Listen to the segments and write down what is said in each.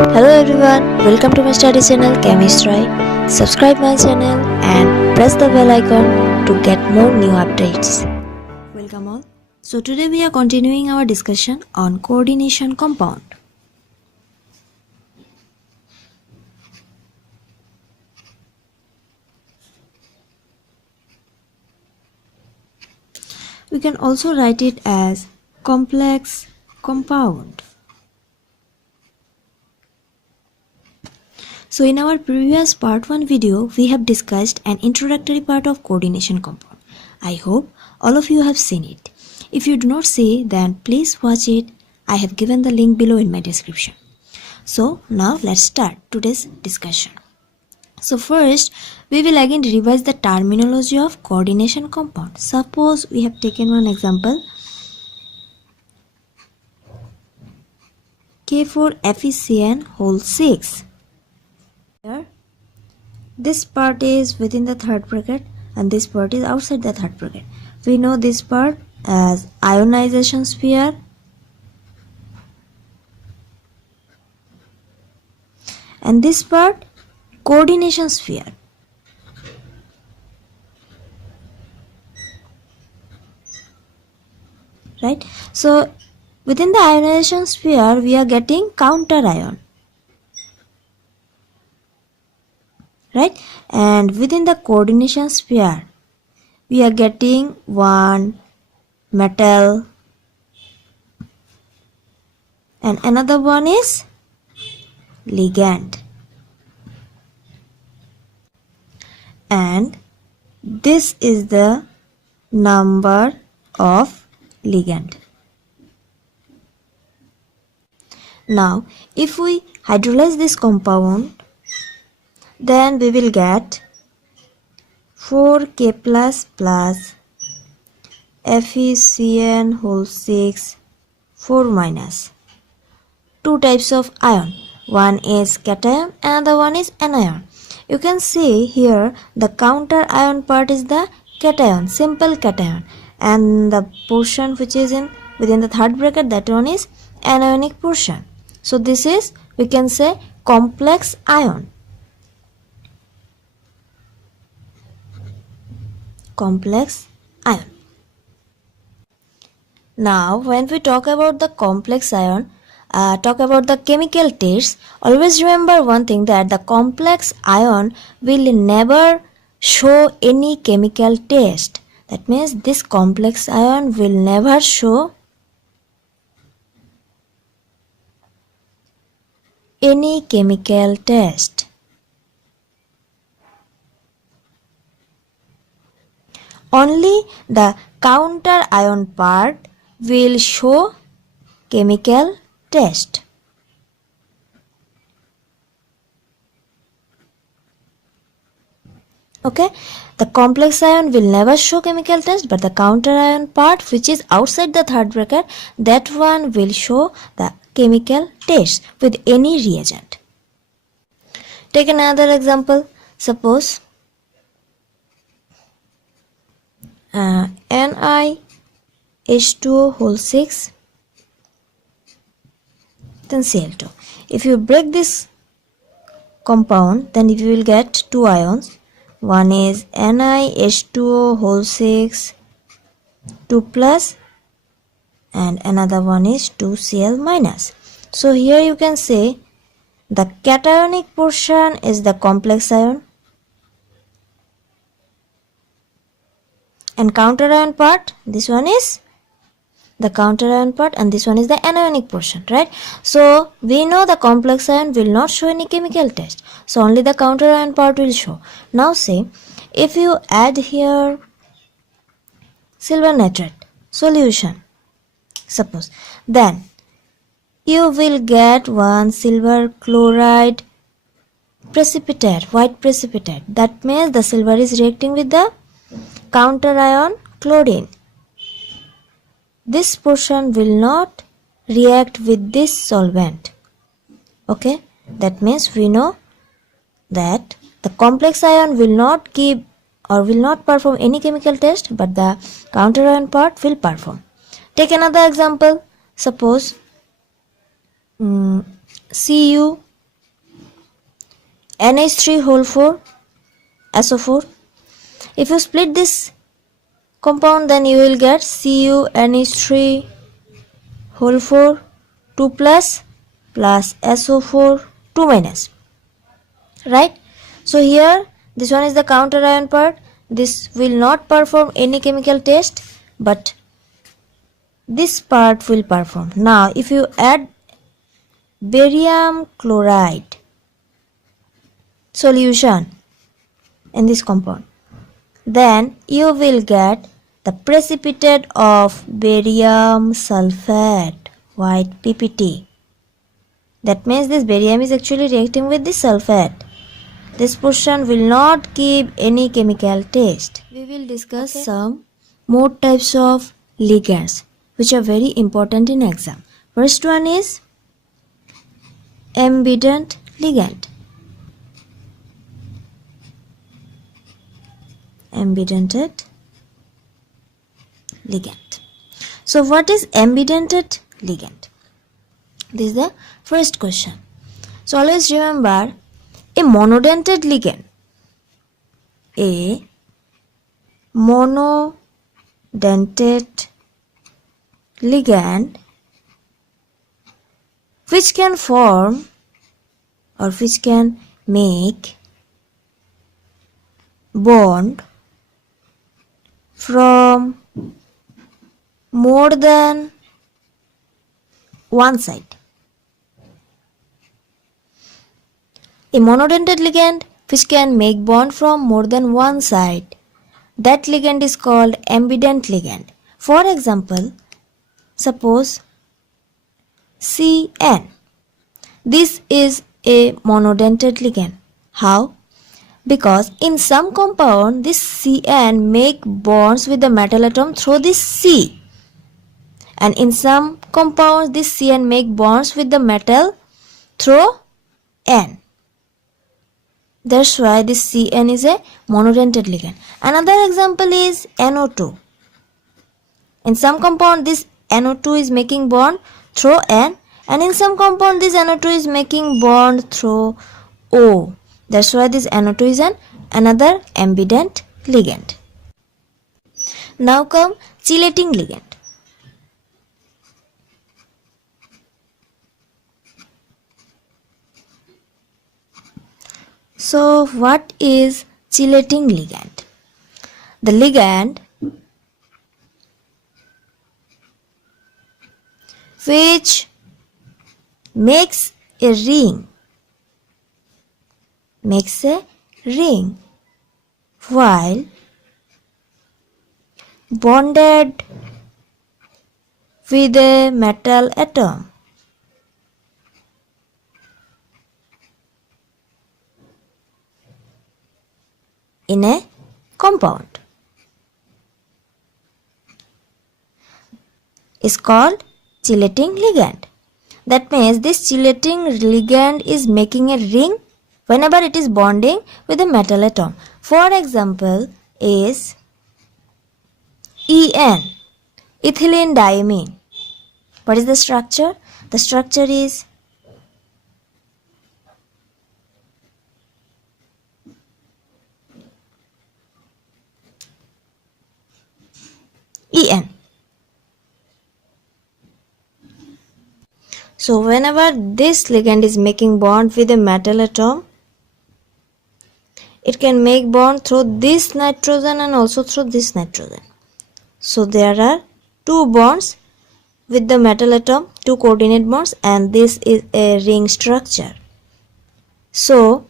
Hello everyone, welcome to my study channel Chemistry. Subscribe my channel and press the bell icon to get more new updates. Welcome all. So today we are continuing our discussion on coordination compound. We can also write it as complex compound. So in our previous part 1 video, we have discussed an introductory part of coordination compound. I hope all of you have seen it. If you do not see, then please watch it. I have given the link below in my description. So now let's start today's discussion. So first, we will again revise the terminology of coordination compound. Suppose we have taken one example. K4FeCN whole 6. Here, this part is within the third bracket and this part is outside the third bracket. We know this part as ionization sphere and this part coordination sphere. Right? So within the ionization sphere we are getting counter ion. Right? And within the coordination sphere we are getting one metal and another one is ligand, and this is the number of ligand. Now if we hydrolyze this compound, then we will get 4K plus FeCN whole 6 4 minus. Two types of ion. One is cation, another one is anion. You can see here the counter ion part is the cation, simple cation, and the portion which is within the third bracket, that one is anionic portion. So this is, we can say, complex ion. Complex ion. Now when we talk about the complex ion, talk about the chemical tests, always remember one thing, that the complex ion will never show any chemical test. That means this complex ion will never show any chemical test. Only the counter ion part will show chemical test. Okay, the complex ion will never show chemical test, but the counter ion part which is outside the third bracket, that one will show the chemical test with any reagent. Take another example. Suppose NiH2O whole 6 then Cl2. If you break this compound, then you will get two ions. One is NiH2O whole 6 2 plus and another one is 2Cl minus. So here you can say the cationic portion is the complex ion and counter ion part, this one is the counter ion part and this one is the anionic portion, right? So we know the complex ion will not show any chemical test, so only the counter ion part will show. Now say if you add here silver nitrate solution, suppose, then you will get one silver chloride precipitate, white precipitate. That means the silver is reacting with the counter ion chlorine. This portion will not react with this solvent. Okay, that means we know that the complex ion will not give or will not perform any chemical test, but the counter ion part will perform. Take another example. Suppose Cu NH3 whole 4 SO4. If you split this compound, then you will get CuNH3 whole 4 2 plus SO4 2 minus, right? So here this one is the counter ion part. This will not perform any chemical test, but this part will perform. Now if you add barium chloride solution in this compound, then you will get the precipitate of barium sulfate, white PPT. That means this barium is actually reacting with this sulfate. This portion will not give any chemical taste. We will discuss some more types of ligands which are very important in exam. First one is ambident ligand. Ambidentate ligand. So what is ambidentate ligand? This is the first question. So always remember, a monodentate ligand, a monodentate ligand which can form or which can make bond from more than one side. A monodentate ligand which can make bond from more than one side, that ligand is called ambident ligand. For example, suppose CN. This is a monodentate ligand. How? Because in some compound this CN make bonds with the metal atom through this C, and in some compounds this CN make bonds with the metal through N. That's why this CN is a monodentate ligand. Another example is NO2. In some compound this NO2 is making bond through N, and in some compound this NO2 is making bond through O. That's why this NO2 is another ambident ligand. Now come chelating ligand. So what is chelating ligand? The ligand which makes a ring while bonded with a metal atom. In a compound is called chelating ligand. That means this chelating ligand is making a ring whenever it is bonding with a metal atom. For example is EN, ethylene diamine. What is the structure? The structure is En. So whenever this ligand is making bond with a metal atom, it can make bond through this nitrogen and also through this nitrogen. So there are two bonds with the metal atom, two coordinate bonds, and this is a ring structure. So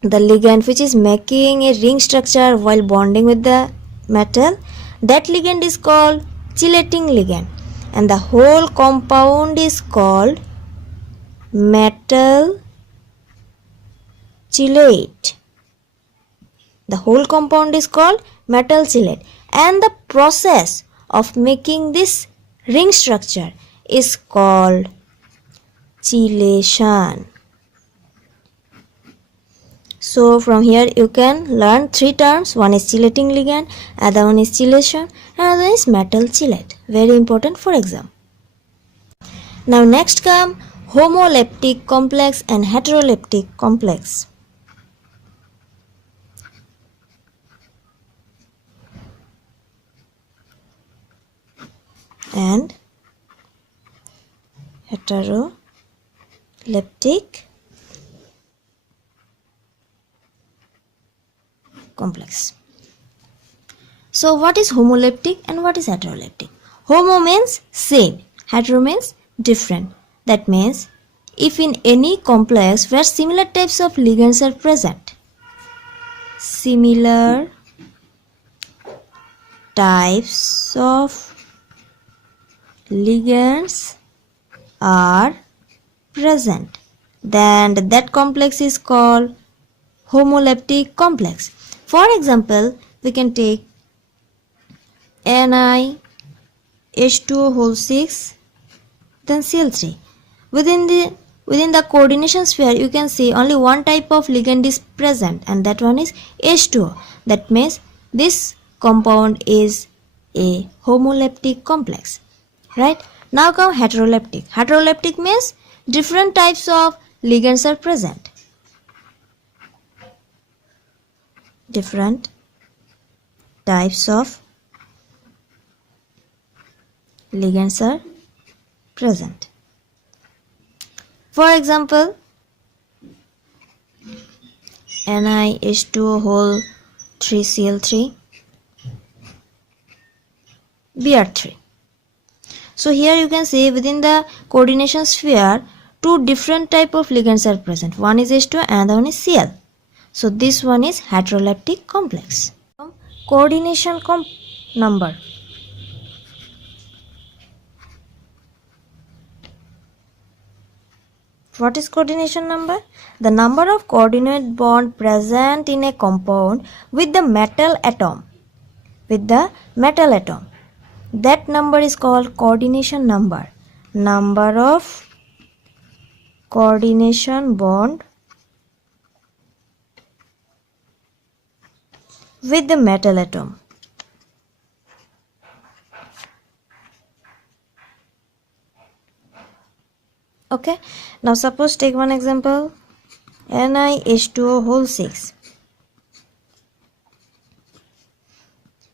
the ligand which is making a ring structure while bonding with the metal, that ligand is called chelating ligand, and the whole compound is called metal chelate. The whole compound is called metal chelate, and the process of making this ring structure is called chelation. So from here you can learn three terms. One is chelating ligand, other one is chelation, and other is metal chelate. Very important for exam. Now next come homoleptic complex and heteroleptic complex. and heteroleptic complex. So what is homoleptic and what is heteroleptic? Homo means same, hetero means different. That means if in any complex where similar types of ligands are present, similar types of ligands are present, then that complex is called homoleptic complex. For example, we can take NiH2O6 then Cl3. Within the coordination sphere, you can see only one type of ligand is present, and that one is H2O. That means this compound is a homoleptic complex. Right? Now come heteroleptic. Heteroleptic means different types of ligands are present. Different types of ligands are present. For example, NiH2O whole 3Cl3 Br3. So here you can see within the coordination sphere, two different type of ligands are present. One is H2 and the one is Cl. So this one is heteroleptic complex. Coordination number. What is coordination number? The number of coordinate bond present in a compound with the metal atom. That number is called coordination number. Number of coordination bond with the metal atom. Okay. Now suppose take one example. NiH2O whole 6.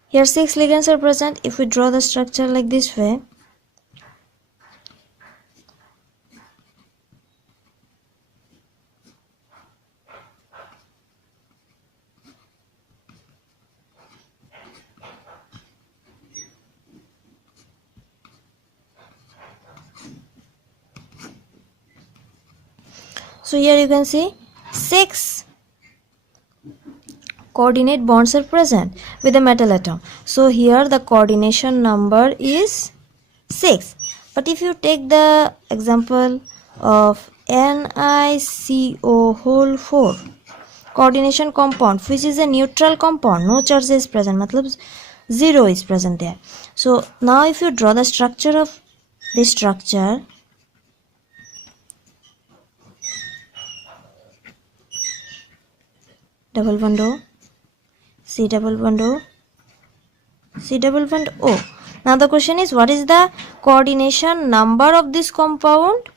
Here 6 ligands are present. If we draw the structure like this way, so here you can see 6 coordinate bonds are present with the metal atom. So here the coordination number is 6. But if you take the example of NiCO whole 4 coordination compound, which is a neutral compound, no charge is present, matlab 0 is present there. So now if you draw the structure of this structure, double bond O, C double bond O, C double bond O. Now the question is, what is the coordination number of this compound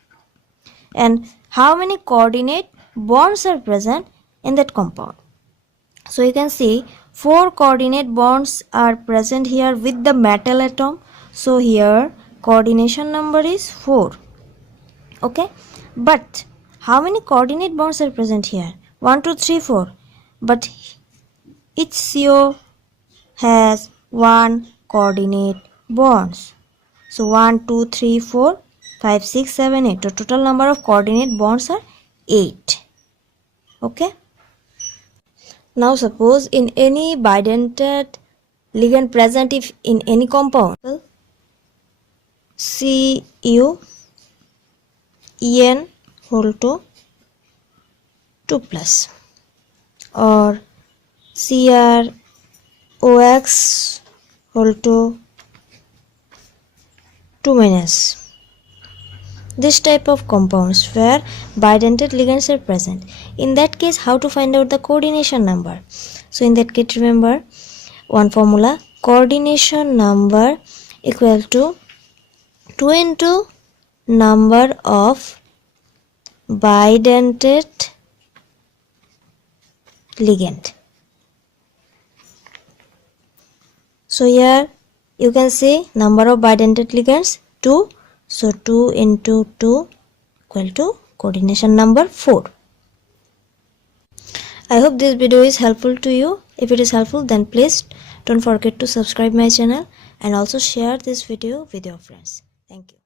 and how many coordinate bonds are present in that compound? So you can see 4 coordinate bonds are present here with the metal atom. So here coordination number is 4. Okay, but how many coordinate bonds are present here? 1, 2, 3, 4. But each CO has 1 coordinate bonds. So 1, 2, 3, 4, 5, 6, 7, 8. The total number of coordinate bonds are 8. Okay. Now suppose in any bidentate ligand present if in any compound, Cu En whole to 2 plus or CrOX whole to 2 minus. This type of compounds where bidentate ligands are present. In that case, how to find out the coordination number? So in that case, remember one formula: coordination number equal to 2 into number of bidentate ligand. So here you can see number of bidentate ligands 2. So 2 into 2 equal to coordination number 4. I hope this video is helpful to you. If it is helpful, then please don't forget to subscribe my channel and also share this video with your friends. Thank you.